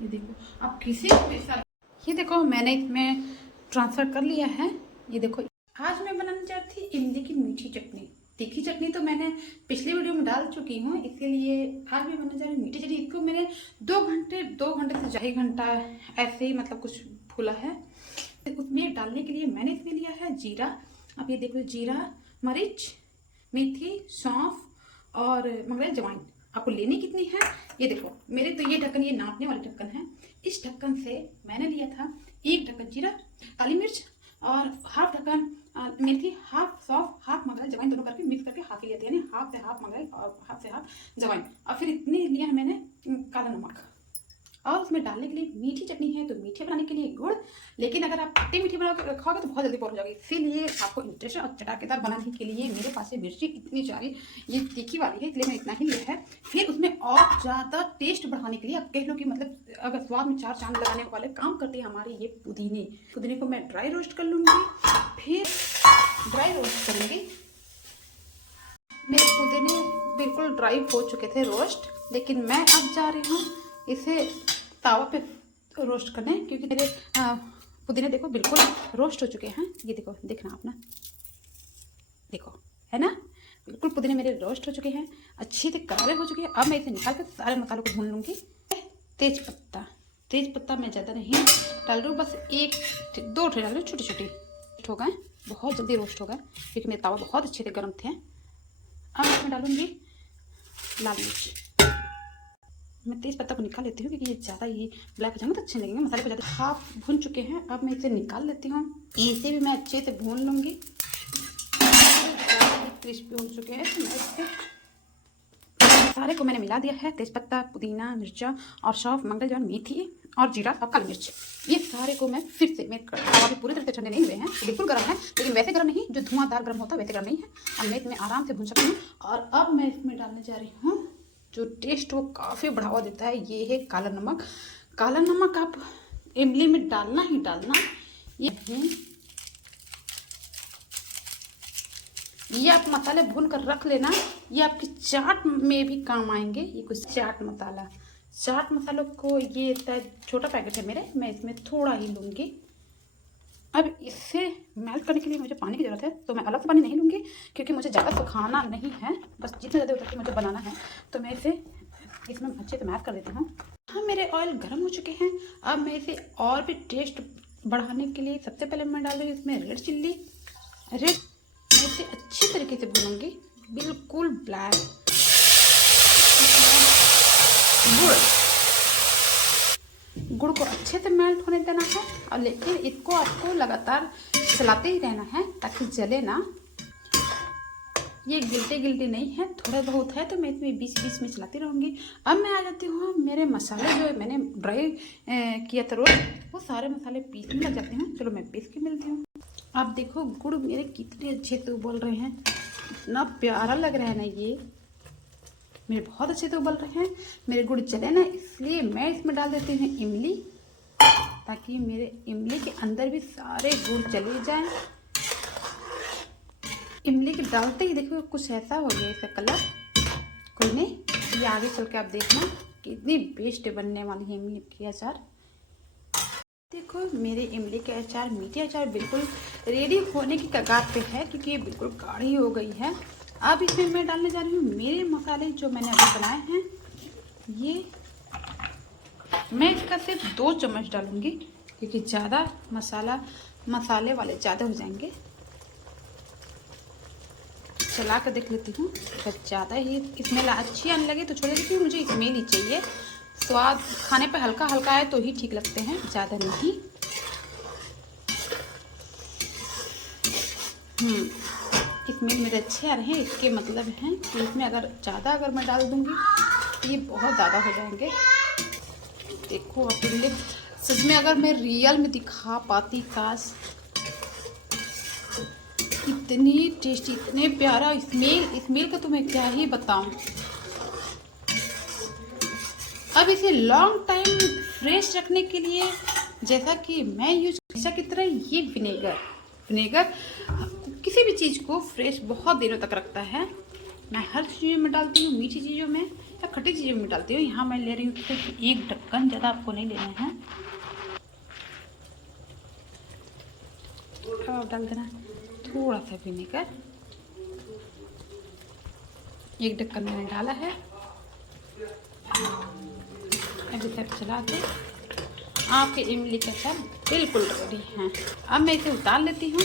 ये देखो, आप किसी भी साथ, ये देखो मैंने इसमें ट्रांसफर कर लिया है। ये देखो, आज मैं बनाने जा रही थी इमली की मीठी चटनी। तीखी चटनी तो मैंने पिछली वीडियो में डाल चुकी हूँ, इसीलिए आज मैं बनाने जा रही हूँ मीठी चटनी। इसको मैंने 2 घंटे से 2.5 घंटा ऐसे ही मतलब कुछ फूला है। उसमें डालने के लिए मैंने इसमें लिया है जीरा। अब ये देखो, जीरा, मरीच, मेथी, सौंफ और मंगरेल, जवाइन। आपको लेनी कितनी है ये देखो, मेरे तो ये ढक्कन, ये नापने वाले ढक्कन है। इस ढक्कन से मैंने लिया था 1 ढक्कन जीरा, काली मिर्च और हाफ ढक्कन मेथी, हाफ सौंफ, हाफ मंगरेल, जवाइन, दोनों करके मिक्स करके हाफ लिया था, यानी हाफ से हाफ मंगरेल और हाफ से हाफ जवाइन। और फिर इतनी लिया है मैंने काला नमक। और उसमें डालने के लिए मीठी चटनी है तो मीठे बनाने के लिए गुड़। लेकिन अगर आप खट्टी मीठी बना के रखोगे तो बहुत जल्दी बोर हो जाएगी, इसीलिए आपको इंटरेस्ट और चटाकेदार बनाने के लिए मेरे पास है मिर्ची इतनी सारी, ये तीखी वाली है इसलिए मैं इतना ही लिया है। फिर उसमें और ज़्यादा टेस्ट बढ़ाने के लिए आप कह लो कि मतलब अगर स्वाद में 4 चांद लगाने वाले काम करते हैं हमारे ये पुदीने को मैं ड्राई रोस्ट कर लूँगी। फिर ड्राई रोस्ट करूँगी। मेरे पुदीने बिल्कुल ड्राई हो चुके थे रोस्ट, लेकिन मैं अब जा रही हूँ इसे तावा पे रोस्ट करने, क्योंकि मेरे पुदीने देखो बिल्कुल रोस्ट हो चुके हैं। ये देखो, देखना आप ना, देखो है ना, बिल्कुल पुदीने मेरे रोस्ट हो चुके हैं, अच्छे से करारे हो चुके हैं। अब मैं इसे निकाल कर सारे मसालों को भून लूँगी। तेज पत्ता मैं ज़्यादा नहीं डाल रही हूँ, बस 1-2 डाल रही हूँ, छोटी छोटी। हो गए, बहुत जल्दी रोस्ट हो गए क्योंकि मेरे तावा बहुत अच्छे से गर्म थे। अब इसमें डालूंगी लाल मिर्च। मैं तेज पत्ता को निकाल लेती हूँ क्योंकि ये ज़्यादा ये ब्लैक हो जाएंगे तो अच्छे लगेंगे। मसाले को ज़्यादा हाफ भून चुके हैं, अब मैं इसे निकाल लेती हूँ। इसे भी मैं अच्छे से भून लूँगी। क्रिस्पी हो चुके हैं तो मैं इसे सारे को मैंने मिला दिया है। तेज़पत्ता, पुदीना, मिर्चा और सौंफ, मंगल, जवाइन, मेथी और जीरा और काली मिर्च, ये सारे को मैं फिर से, मेरे तवा भी पूरी तरह से ठंडे नहीं हुए हैं, बिल्कुल गर्म है, लेकिन वैसे गर्म नहीं जो धुआंधार गर्म होता है वैसे गर्म नहीं है। अब मैं इसमें आराम से भून सकती हूँ। और अब मैं इसमें डालने जा रही हूँ जो टेस्ट वो काफ़ी बढ़ावा देता है, ये है काला नमक। काला नमक आप इमली में डालना ही डालना। ये आप मसाले भून कर रख लेना, ये आपकी चाट में भी काम आएंगे। ये कुछ चाट मसालों को, ये शायद छोटा पैकेट है मेरे, मैं इसमें थोड़ा ही लूँगी। अब इससे मेल्ट करने के लिए मुझे पानी की ज़रूरत है, तो मैं अलग से पानी नहीं लूँगी क्योंकि मुझे ज़्यादा सुखाना नहीं है, बस जितना ज़्यादा होता है मुझे बनाना है। तो मैं इसे इसमें अच्छे से मैश कर देती हूँ। हाँ, मेरे ऑयल गर्म हो चुके हैं। अब मैं इसे और भी टेस्ट बढ़ाने के लिए सबसे पहले मैं डाल रही हूँ इसमें रेड चिल्ली। मैं इसे अच्छी तरीके से भूनूंगी, बिल्कुल ब्लैक। गुड़ को अच्छे से मेल्ट होने देना है, और लेकिन इसको आपको लगातार चलाते ही रहना है ताकि जले ना। ये गिल्टी नहीं है, थोड़ा बहुत है, तो मैं इसमें बीच में चलाती रहूँगी। अब मैं आ जाती हूँ मेरे मसाले जो मैंने ड्राई किया था रोज, वो सारे मसाले पीसने लग जाती हूँ। चलो मैं पीस के मिलती हूँ। आप देखो गुड़ मेरे कितने अच्छे से उबल रहे हैं, इतना प्यारा लग रहा है ना, ये मेरे बहुत अच्छे से उबल रहे हैं। मेरे गुड़ जले ना, इसलिए मैं इसमें डाल देती हूँ इमली, ताकि मेरे इमली के अंदर भी सारे गुड़ चले जाएं। इमली के डालते ही देखो कुछ ऐसा हो गया इसका कलर। कोई नहीं, ये आगे चल के आप देखना कितनी बेस्ट बनने वाली है इमली की अचार। देखो मेरे इमली के अचार, मीठे अचार बिल्कुल रेडी होने की कगार पे है, क्योंकि ये बिल्कुल गाढ़ी हो गई है। अब इसमें मैं डालने जा रही हूँ मेरे मसाले जो मैंने अभी बनाए हैं। ये मैं इसका सिर्फ 2 चम्मच डालूंगी क्योंकि ज़्यादा मसाले वाले ज़्यादा हो जाएंगे। चला कर देख लेती हूँ, अगर ज़्यादा ही स्मेल अच्छी आने लगे तो छोड़ देती हूँ। मुझे स्मेल ही चाहिए, स्वाद खाने पे हल्का हल्का है तो ही ठीक लगते हैं, ज़्यादा नहीं। स्मेल मेरे अच्छे आ रहे हैं, इसके मतलब है कि इसमें अगर मैं डाल दूँगी तो ये बहुत ज़्यादा हो जाएंगे। देखो अकेले सच में अगर मैं रियल में दिखा पाती काश, इतनी टेस्टी, इतने प्यारा स्मेल का तो मैं क्या ही बताऊं। अब इसे लॉन्ग टाइम फ्रेश रखने के लिए, जैसा कि मैं यूज हमेशा की तरह, ये विनेगर किसी भी चीज़ को फ्रेश बहुत दिनों तक रखता है। मैं हर चीज़ में डालती हूँ, मीठी चीज़ों में मैं खट्टी चीज़ें में डालती हूँ। यहाँ मैं ले रही हूँ सिर्फ एक ढक्कन, ज़्यादा आपको नहीं लेना है। अब आप डाल देना थोड़ा सा विनेगर, एक ढक्कन मैंने डाला है। अब इसे चला के आपके इमली का अचार बिल्कुल रेडी है। अब मैं इसे उतार लेती हूँ।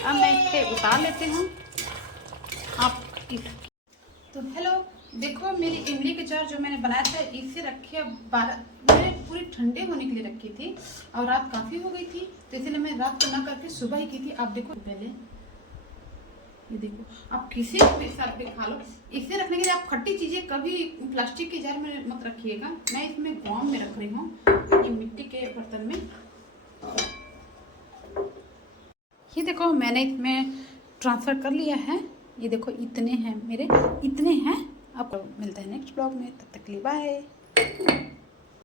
अब मैं इसे उतार लेती हूँ। आप तो हेलो, देखो मेरी इमली के अचार जो मैंने बनाया था इसे रखे 12, मैंने पूरी ठंडे होने के लिए रखी थी और रात काफ़ी हो गई थी, तो इसलिए मैं रात को ना करके सुबह ही की थी। आप देखो पहले, ये देखो, आप किसी भी साथ भी खा लो। इसे रखने के लिए आप खट्टी चीज़ें कभी प्लास्टिक के जार में मत रखिएगा। मैं इसमें गोम में रख रही हूँ, ये मिट्टी के बर्तन में। ये देखो मैंने इसमें ट्रांसफ़र कर लिया है। ये देखो इतने हैं मेरे, इतने हैं। अब मिलते हैं नेक्स्ट ब्लॉग में, तब तक के लिए बाय।